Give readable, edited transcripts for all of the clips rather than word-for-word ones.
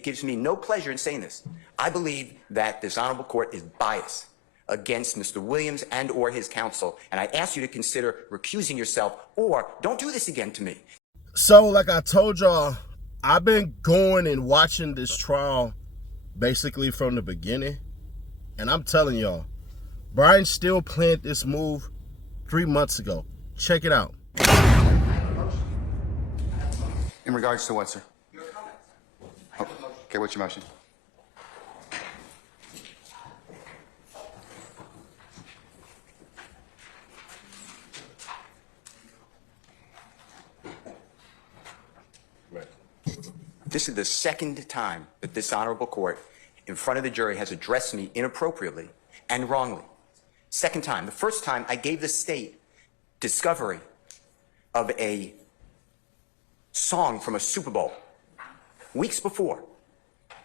it gives me no pleasure in saying this. I believe that this honorable court is biased against Mr. Williams and or his counsel, and I ask you to consider recusing yourself, or don't do this again to me. So, like I told y'all, I've been going and watching this trial basically from the beginning, and I'm telling y'all, Brian Steele planned this move 3 months ago. Check it out. In regards to what, sir? Your comments. Oh, okay, what's your motion? This is the second time that this honorable court in front of the jury has addressed me inappropriately and wrongly. Second time. The first time I gave the state discovery of a song from a Super Bowl weeks before.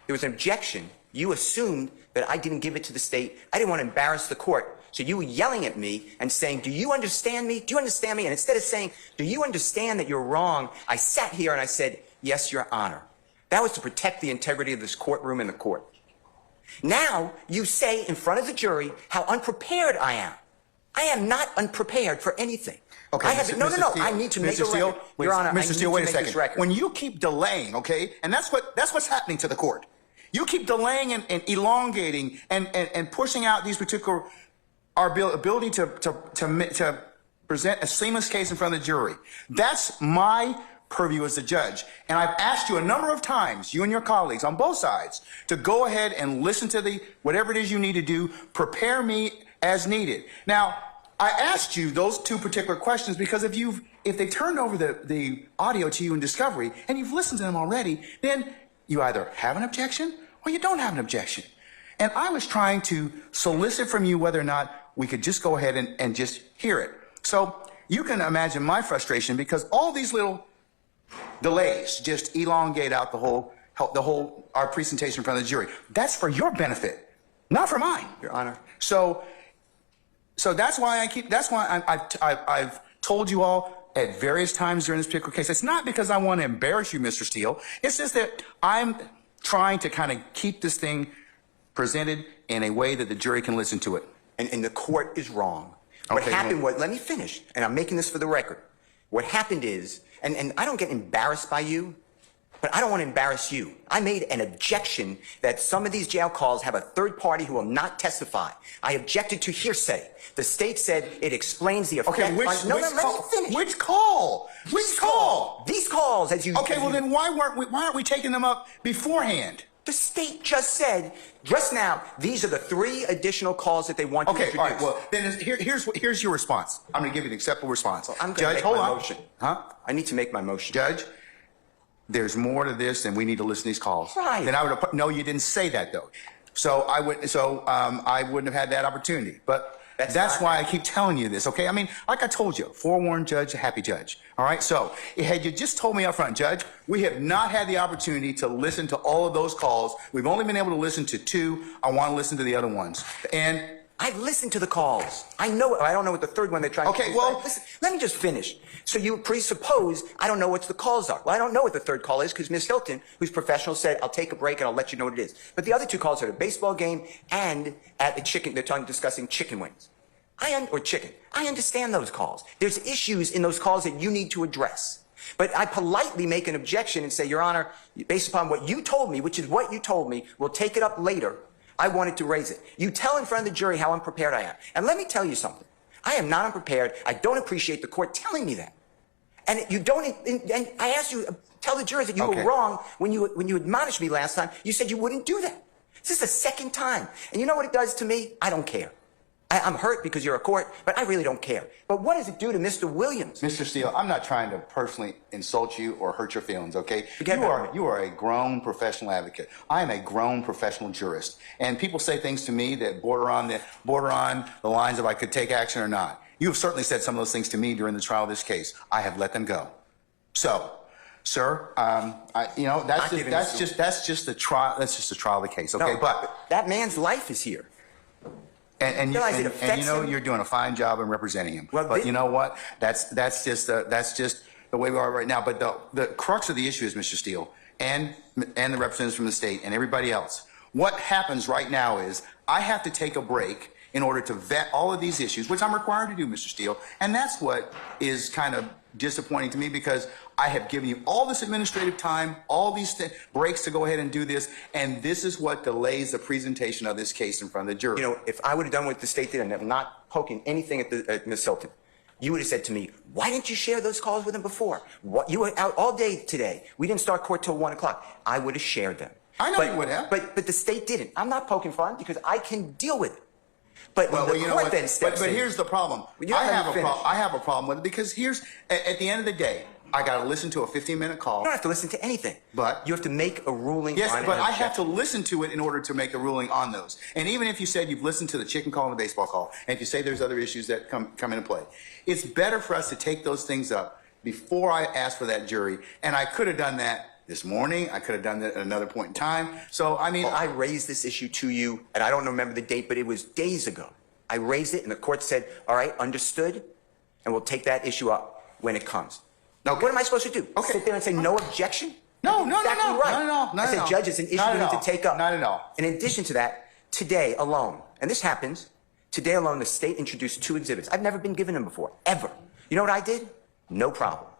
There was an objection. You assumed that I didn't give it to the state. I didn't want to embarrass the court. So you were yelling at me and saying, do you understand me? Do you understand me? And instead of saying, do you understand that you're wrong? I sat here and I said, yes, Your Honor. That was to protect the integrity of this courtroom and the court. Now you say in front of the jury how unprepared I am. I am not unprepared for anything. Okay, no. I need to make a record. Your Honor, Mr. Steele, wait a second. When you keep delaying, okay, and that's what's happening to the court. You keep delaying and elongating and pushing out these particular our ability to present a seamless case in front of the jury. That's my purview as a judge. And I've asked you a number of times, you and your colleagues on both sides, to go ahead and listen to whatever it is you need to do, prepare me as needed. Now, I asked you those two particular questions because if they turned over the audio to you in discovery and you've listened to them already, then you either have an objection or you don't have an objection. And I was trying to solicit from you whether or not we could just go ahead and just hear it. So you can imagine my frustration because all these little delays just elongate out our presentation in front of the jury. That's for your benefit, not for mine, Your Honor. So that's why I've told you all at various times during this particular case. It's not because I want to embarrass you, Mr. Steele. It's just that I'm trying to kind of keep this thing presented in a way that the jury can listen to it. And the court is wrong. What happened was, let me finish, and I'm making this for the record. What happened is, and I don't get embarrassed by you, but I don't want to embarrass you. I made an objection that some of these jail calls have a third party who will not testify. I objected to hearsay. The state said it explains the effect. Okay, which call? Which call? These calls, as you... Okay, well then why aren't we taking them up beforehand? The state just said, just now, these are the 3 additional calls that they want to introduce. Okay, all right, well, then here's your response. I'm going to give you an acceptable response. Well, I'm going to make my motion. Huh? I need to make my motion. Judge, there's more to this than we need to listen to these calls. Right. Then I would have, no, you didn't say that though. So I wouldn't have had that opportunity. But that's why I keep telling you this, okay? I mean, like I told you, forewarned judge, a happy judge. All right, so had you just told me up front, Judge, we have not had the opportunity to listen to all of those calls. We've only been able to listen to 2. I want to listen to the other ones. And I've listened to the calls. I know it. I don't know what the third one they're trying to do. Okay, well, listen, let me just finish. So you presuppose I don't know what the calls are. Well, I don't know what the third call is because Ms. Hilton, who's professional, said, I'll take a break and I'll let you know what it is. But the other 2 calls are at a baseball game and at a chicken. They're discussing chicken wings. Or chicken. I understand those calls. There's issues in those calls that you need to address. But I politely make an objection and say, Your Honor, based upon what you told me, which is what you told me, we'll take it up later. I wanted to raise it. You tell in front of the jury how unprepared I am. And let me tell you something. I am not unprepared. I don't appreciate the court telling me that. And you don't, and I asked you, tell the jurors that you were wrong when you admonished me last time. You said you wouldn't do that. This is the second time. And you know what it does to me? I don't care. I'm hurt because you're a court, but I really don't care. But what does it do to Mr. Williams? Mr. Steele, I'm not trying to personally insult you or hurt your feelings, okay? You are a grown professional advocate. I am a grown professional jurist. And people say things to me that border on the lines of I could take action or not. You have certainly said some of those things to me during the trial of this case. I have let them go. So, sir, that's just the trial. That's just the trial of the case, okay? No, but that man's life is here. And you know you're doing a fine job in representing him. Well, but you know what? That's just the way we are right now. But the crux of the issue is, Mr. Steele, and the representatives from the state and everybody else. What happens right now is I have to take a break in order to vet all of these issues, which I'm required to do, Mr. Steele. And that's what is kind of disappointing to me, because I have given you all this administrative time, all these breaks to go ahead and do this, and this is what delays the presentation of this case in front of the jury. You know, if I would have done what the state did, and I'm not poking anything at Ms. Hilton, you would have said to me, why didn't you share those calls with him before? What, you were out all day today. We didn't start court till 1 o'clock. I would have shared them. I know you would have. But the state didn't. I'm not poking fun because I can deal with it. But well, the you know court what? then steps but in. here's the problem. I have a problem with it, because here's, at the end of the day, I got to listen to a 15-minute call. You don't have to listen to anything. But you have to make a ruling. Yes, on but an I objection. have to listen to it in order to make a ruling on those. And even if you said you've listened to the chicken call and the baseball call, and if you say there's other issues that come into play, it's better for us to take those things up before I ask for that jury. And I could have done that this morning. I could have done that at another point in time. So, I mean... Well, I raised this issue to you, and I don't remember the date, but it was days ago. I raised it, and the court said, all right, understood, and we'll take that issue up when it comes. Now, what am I supposed to do? Okay. Sit there and say no objection? No, Exactly right. Not at all. I said, Judge, it's an issue we need to take up. Not at all. And in addition to that, today alone, and this happens, today alone, the state introduced 2 exhibits. I've never been given them before, ever. You know what I did? No problem.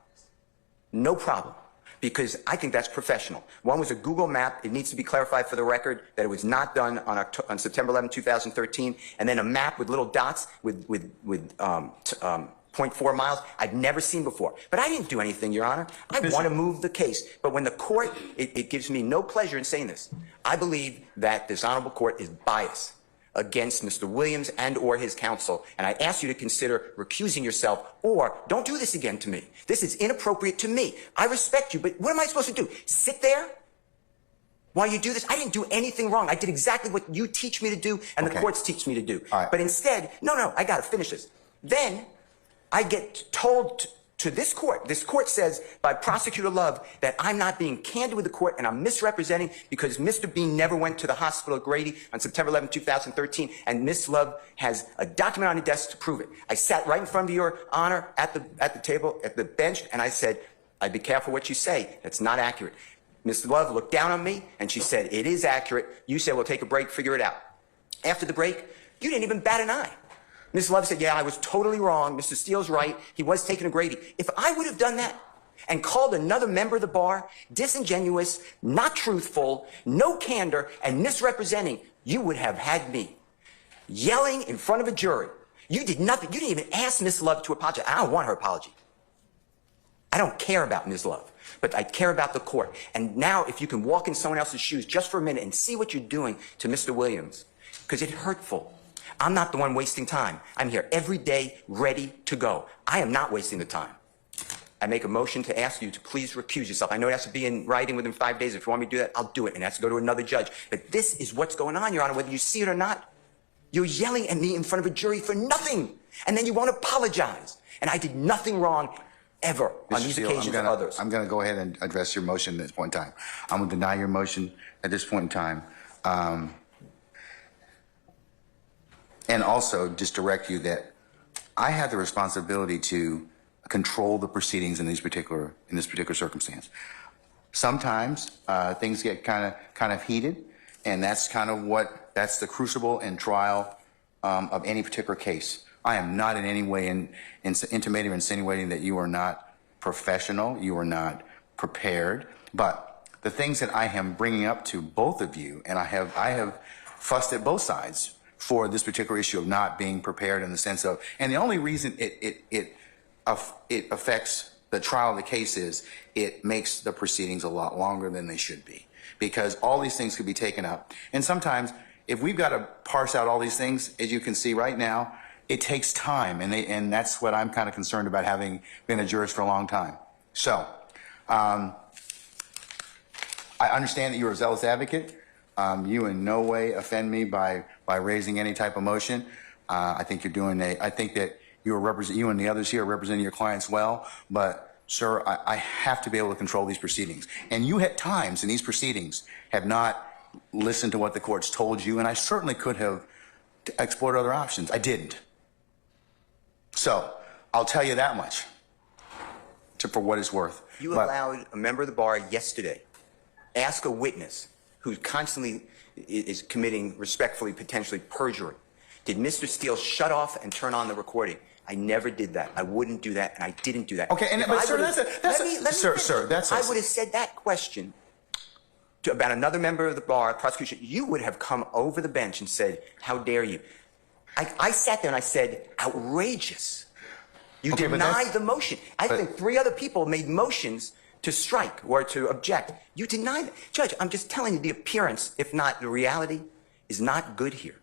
No problem. Because I think that's professional. One was a Google map. It needs to be clarified for the record that it was not done on September 11, 2013. And then a map with little dots with 0.4 miles I've never seen before. But I didn't do anything, Your Honor. I want to move the case. But when the court, it gives me no pleasure in saying this. I believe that this honorable court is biased against Mr. Williams and or his counsel. And I ask you to consider recusing yourself, or don't do this again to me. This is inappropriate to me. I respect you, but what am I supposed to do? Sit there while you do this? I didn't do anything wrong. I did exactly what you teach me to do and the courts teach me to do. All right. But instead, no, I got to finish this. Then I get told to this court says by Prosecutor Love that I'm not being candid with the court and I'm misrepresenting because Mr. Bean never went to the hospital at Grady on September 11, 2013, and Ms. Love has a document on the desk to prove it. I sat right in front of Your Honor at the table, at the bench, and I said, I'd be careful what you say. That's not accurate. Ms. Love looked down on me and she said, it is accurate. You said, we'll take a break, figure it out. After the break, you didn't even bat an eye. Ms. Love said, yeah, I was totally wrong. Mr. Steele's right. He was taking a Grady. If I would have done that and called another member of the bar disingenuous, not truthful, no candor, and misrepresenting, you would have had me yelling in front of a jury. You did nothing. You didn't even ask Ms. Love to apologize. I don't want her apology. I don't care about Ms. Love, but I care about the court. And now if you can walk in someone else's shoes just for a minute and see what you're doing to Mr. Williams, because it's hurtful. I'm not the one wasting time. I'm here every day ready to go. I am not wasting the time. I make a motion to ask you to please recuse yourself. I know it has to be in writing within 5 days. If you want me to do that, I'll do it. And it has to go to another judge. But this is what's going on, Your Honor, whether you see it or not. You're yelling at me in front of a jury for nothing. And then you won't apologize. And I did nothing wrong ever on these occasions or others. I'm going to go ahead and address your motion at this point in time. I'm going to deny your motion at this point in time. And also just direct you that I have the responsibility to control the proceedings in this particular circumstance. Sometimes things get kind of heated, and that's that's the crucible and trial of any particular case. I am not in any way intimating or insinuating that you are not professional, you are not prepared, but the things that I am bringing up to both of you, and I have fussed at both sides for this particular issue of not being prepared in the sense of, and the only reason it affects the trial of the case is it makes the proceedings a lot longer than they should be, because all these things could be taken up. And sometimes if we've got to parse out all these things, as you can see right now, it takes time, and that's what I'm kind of concerned about, having been a jurist for a long time. So I understand that you're a zealous advocate. You in no way offend me by raising any type of motion. I think you're doing I think that you and the others here are representing your clients well, but sir, I have to be able to control these proceedings. And you at times in these proceedings have not listened to what the court's told you, and I certainly could have explored other options. I didn't. So I'll tell you that much, for what it's worth. You allowed a member of the bar yesterday ask a witness who constantly is committing, respectfully, potentially perjury, did Mr. Steele shut off and turn on the recording? I never did that. I wouldn't do that, and I didn't do that. Okay, and but sir, I would have said that question to about another member of the bar, prosecution. You would have come over the bench and said, "How dare you?" I sat there and I said, "Outrageous." You denied the motion. I think 3 other people made motions to strike or to object. You denied it. Judge, I'm just telling you the appearance, if not the reality, is not good here.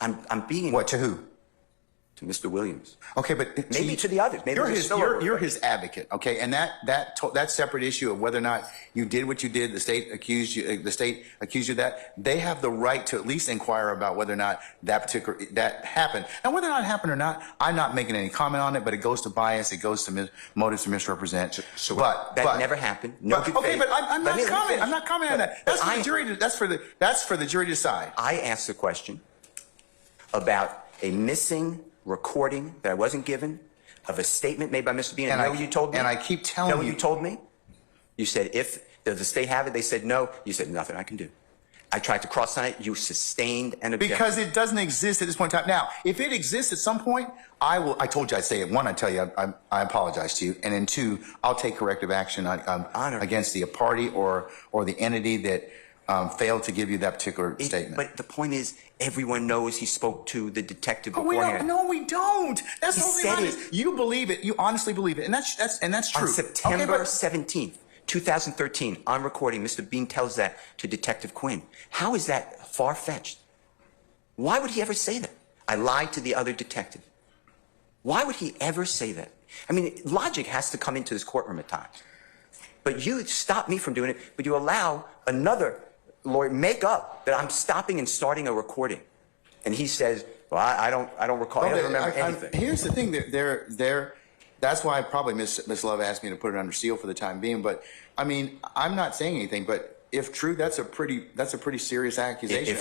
I'm being... What, to who? To Mr. Williams. Okay, but maybe to the others. Maybe you're his advocate, okay? And that separate issue of whether or not you did what you did, the state accused you of that. They have the right to at least inquire about whether or not that happened. And whether or not it happened or not, I'm not making any comment on it. But it goes to bias. It goes to motives to misrepresent. So that never happened. No good faith. But I'm not commenting. I'm not commenting on that. That's for the jury. That's for the jury to decide. I asked the question about a missing recording that I wasn't given of a statement made by Mr. Bean. And you told me? And I keep telling you. What you told me? You said, does the state have it? They said no. You said, nothing I can do. I tried to cross on it. You sustained an objection. Because it doesn't exist at this point in time. Now, if it exists at some point, I told you I'd say it. 1, I tell you, I apologize to you. And then 2, I'll take corrective action against the party or the entity that failed to give you that particular statement. But the point is, everyone knows he spoke to the detective But beforehand. we don't. That's the whole thing. You believe it. You honestly believe it, and that's true. On September 17th, 2013, on recording, Mr. Bean tells that to Detective Quinn. How is that far-fetched? Why would he ever say that? I lied to the other detective. Why would he ever say that? I mean, logic has to come into this courtroom at times. But you stop me from doing it, but you allow another lawyer make up that I'm stopping and starting a recording. And he says, well, I don't recall. I don't remember anything. Here's the thing. That's why probably Miss Love asked me to put it under seal for the time being. But, I mean, I'm not saying anything. But if true, that's a pretty serious accusation.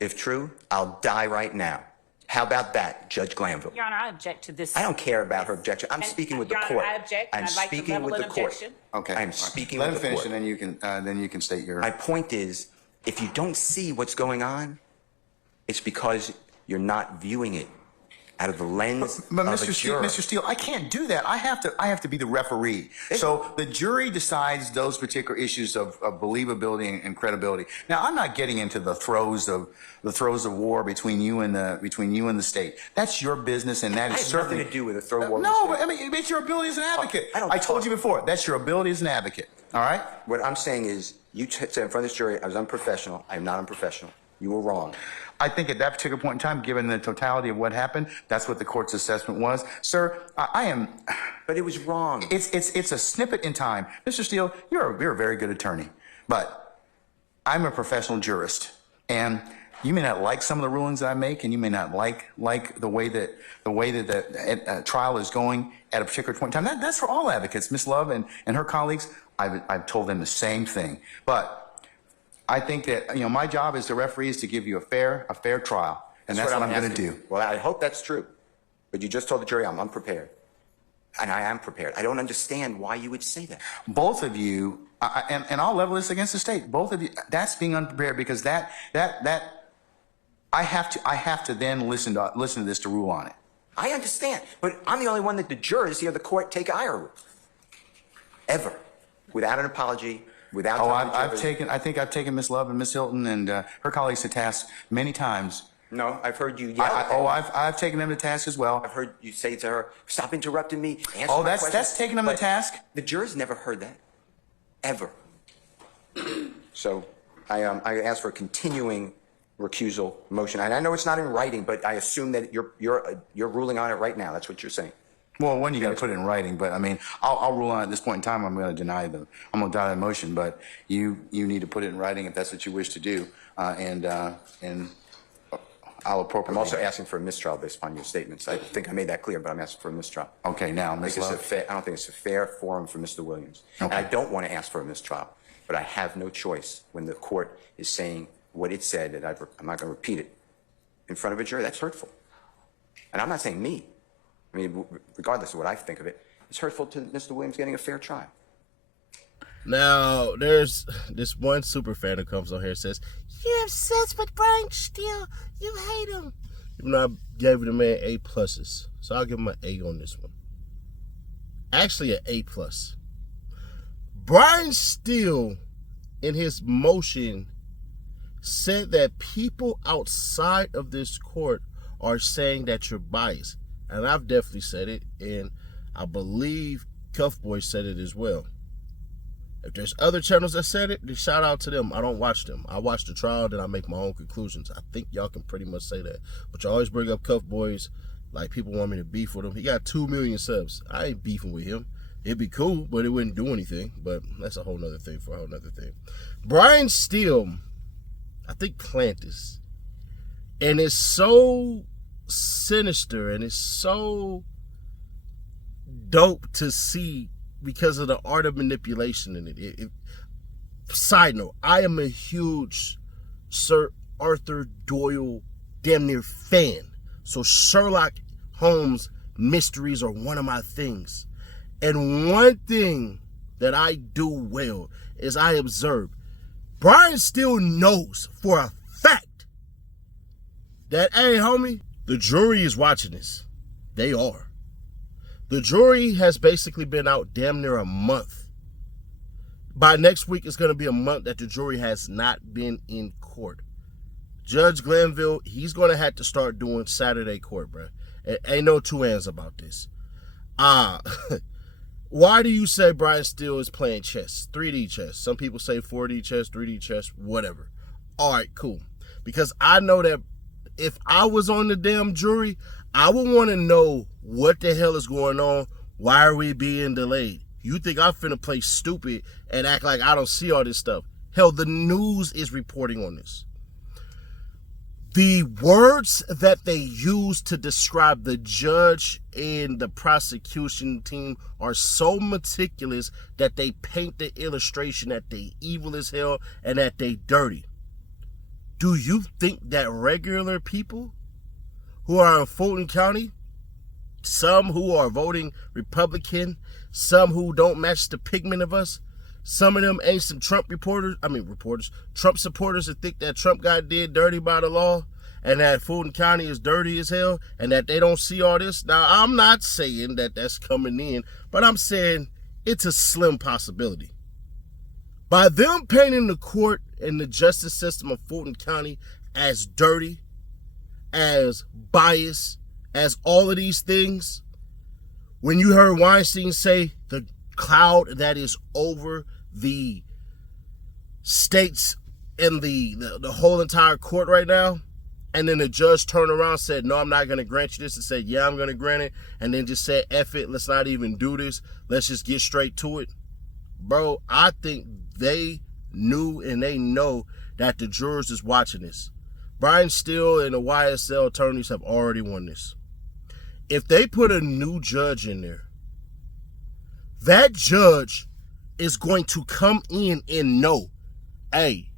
If true, I'll die right now. How about that, Judge Glanville? Your Honor, I object to this. I don't care about her objection. I'm speaking with the court. Your Honor, I object. I'm speaking with the court. Okay. I'm speaking with the court. Let him finish, and then you can state your. My point is, if you don't see what's going on, it's because you're not viewing it out of the lens of a juror. Mr. Steele, I can't do that. I have to be the referee. So the jury decides those particular issues of believability and credibility. Now, I'm not getting into the throes of war between you and the state. That's your business, and that is certainly nothing to do with the throw of war. No, but I mean, it's your ability as an advocate. I told you before. That's your ability as an advocate. All right. What I'm saying is, you said in front of this jury, I was unprofessional. I am not unprofessional. You were wrong. I think at that particular point in time, given the totality of what happened, that's what the court's assessment was. Sir, I am... But it was wrong. It's a snippet in time. Mr. Steele, you're a very good attorney, but I'm a professional jurist, and you may not like some of the rulings that I make, and you may not like the way that the trial is going at a particular point in time. That's for all advocates. Ms. Love and her colleagues, I've told them the same thing. But I think that, my job as the referee is to give you a fair trial, and that's what I'm going to do. Well, I hope that's true. But you just told the jury I'm unprepared. And I am prepared. I don't understand why you would say that. Both of you, and I'll level this against the state, both of you, that's being unprepared, because that I have to then listen to this to rule on it. I understand, but I'm the only one that the jurors here, the court, take ire with. Ever. Without an apology. I think I've taken Miss Love and Miss Hilton and her colleagues to task many times. No, I've heard you yell. I've taken them to task as well. I've heard you say to her, "Stop interrupting me." Answer my question. That's taking them to task. The jurors never heard that, ever. So, I asked for a continuing recusal motion, and I know it's not in writing, but I assume that you're ruling on it right now. That's what you're saying. Well, when you got to put it in writing, but I mean, I'll rule on it at this point in time. I'm going to deny the motion, but you need to put it in writing if that's what you wish to do, and I'll appropriately. I'm also asking for a mistrial based upon your statements. I think I made that clear, but I'm asking for a mistrial. Okay, now, Ms. Love. I don't think it's a fair forum for Mr. Williams. Okay. And I don't want to ask for a mistrial, but I have no choice when the court is saying what it said, and I'm not going to repeat it in front of a jury. That's hurtful. And I'm not saying me. I mean, regardless of what I think of it, it's hurtful to Mr. Williams getting a fair trial. Now, there's this one super fan who comes on here and says, "You're obsessed with Brian Steele. You hate him." Even though I gave the man A pluses, so I'll give him an A on this one. Actually, an A plus. Brian Steele, in his motion, said that people outside of this court are saying that you're biased, and I've definitely said it, and I believe Cuff Boy said it as well. If there's other channels that said it, then shout out to them. I don't watch them. I watch the trial, then I make my own conclusions. I think y'all can pretty much say that. But you always bring up Cuff Boys like people want me to beef with him. He got 2 million subs. I ain't beefing with him. It'd be cool, but it wouldn't do anything. But that's a whole nother thing for a whole nother thing. Brian Steele, I think, planned this. And it's so sinister and it's so dope to see because of the art of manipulation in it. Side note, I am a huge Sir Arthur Doyle damn near fan. So Sherlock Holmes mysteries are one of my things. And one thing that I do well is I observe Brian Steele knows for a fact that, hey, homie, the jury is watching this. They are. The jury has basically been out damn near a month. By next week, it's going to be a month that the jury has not been in court. Judge Glanville, he's going to have to start doing Saturday court, bro. Ain't no two ands about this. Why do you say Brian Steele is playing chess? 3D chess. Some people say 4D chess, 3D chess, whatever. All right, cool. Because I know that if I was on the damn jury, I would want to know what the hell is going on. Why are we being delayed? You think I'm finna play stupid and act like I don't see all this stuff? Hell, the news is reporting on this. The words that they use to describe the judge and the prosecution team are so meticulous that they paint the illustration that they evil as hell and that they dirty. Do you think that regular people who are in Fulton County, some who are voting Republican, some who don't match the pigment of us, some of them ain't some Trump Trump supporters that think that Trump got did dirty by the law and that Fulton County is dirty as hell and that they don't see all this? Now, I'm not saying that that's coming in, but I'm saying it's a slim possibility. By them painting the court and the justice system of Fulton County as dirty, as biased, as all of these things, when you heard Weinstein say the cloud that is over the states and the whole entire court right now, and then the judge turned around and said, no, I'm not going to grant you this, and said, yeah, I'm going to grant it, and then just said, F it, let's not even do this, let's just get straight to it. Bro, I think they knew and they know that the jurors is watching this. Brian Steele and the YSL attorneys have already won this. If they put a new judge in there, that judge is going to come in and know, hey,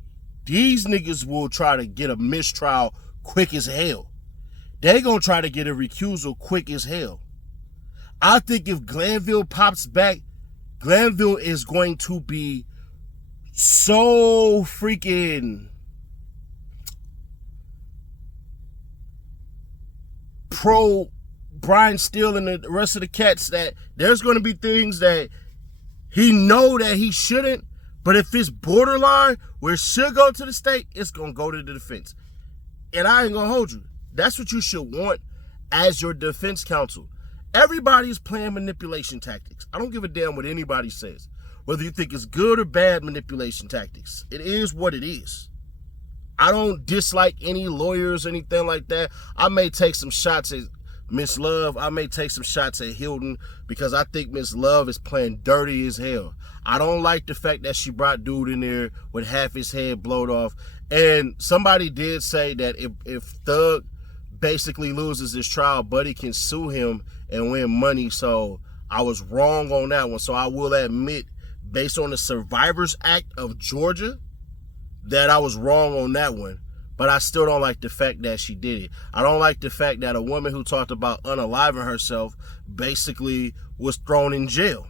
these niggas will try to get a mistrial quick as hell. They gonna try to get a recusal quick as hell. I think if Glanville pops back, Glanville is going to be so freaking pro Brian Steele and the rest of the cats that there's going to be things that he know that he shouldn't, but if it's borderline where it should go to the state, it's going to go to the defense. And I ain't going to hold you. That's what you should want as your defense counsel. Everybody's playing manipulation tactics. I don't give a damn what anybody says. Whether you think it's good or bad manipulation tactics. It is what it is. I don't dislike any lawyers or anything like that. I may take some shots at Miss Love. I may take some shots at Hilton because I think Miss Love is playing dirty as hell. I don't like the fact that she brought dude in there with half his head blowed off. And somebody did say that if Thug basically loses this trial, Buddy can sue him and win money. So I was wrong on that one. So I will admit, based on the Survivors Act of Georgia, that I was wrong on that one. But I still don't like the fact that she did it. I don't like the fact that a woman who talked about unaliving herself basically was thrown in jail.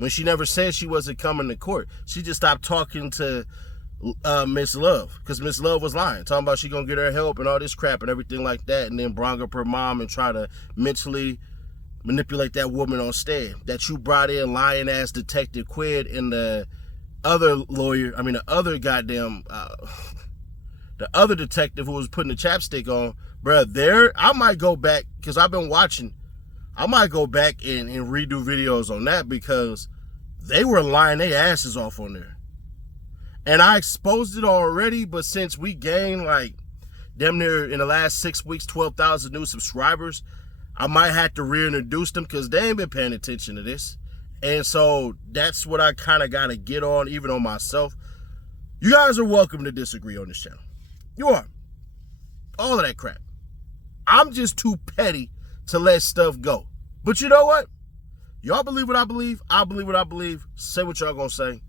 when she never said she wasn't coming to court. She just stopped talking to Miss Love, because Miss Love was lying, talking about she gonna get her help and all this crap and everything like that, and then brung up her mom and try to mentally manipulate that woman on stand. That you brought in lying ass Detective Quid and the other lawyer, the other goddamn the other detective who was putting the chapstick on, bruh. I might go back, because I've been watching, I might go back and redo videos on that, because they were lying their asses off on there. And I exposed it already, but since we gained like damn near in the last 6 weeks 12,000 new subscribers, I might have to reintroduce them, because they ain't been paying attention to this. And so that's what I kind of got to get on, even on myself. You guys are welcome to disagree on this channel. You are. All of that crap. I'm just too petty to let stuff go. But you know what? Y'all believe what I believe. I believe what I believe. Say what y'all gonna say.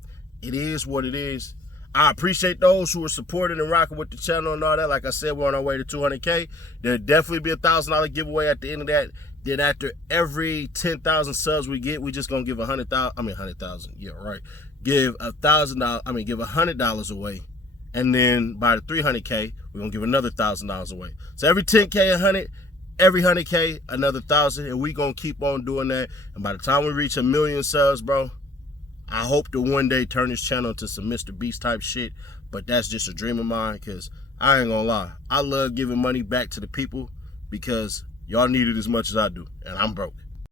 It is what it is. I appreciate those who are supporting and rocking with the channel and all that. Like I said, we're on our way to 200K. There'll definitely be a $1,000 giveaway at the end of that. Then after every 10,000 subs we get, we just gonna give 100,000. Yeah, right. Give $1,000. Give $100 away, and then by the 300K, we're gonna give another $1,000 away. So every 10K, 100. Every 100K, another 1,000, and we gonna keep on doing that. And by the time we reach 1 million subs, bro, I hope to one day turn this channel into some Mr. Beast type shit, but that's just a dream of mine, because I ain't gonna lie. I love giving money back to the people, because y'all need it as much as I do, and I'm broke.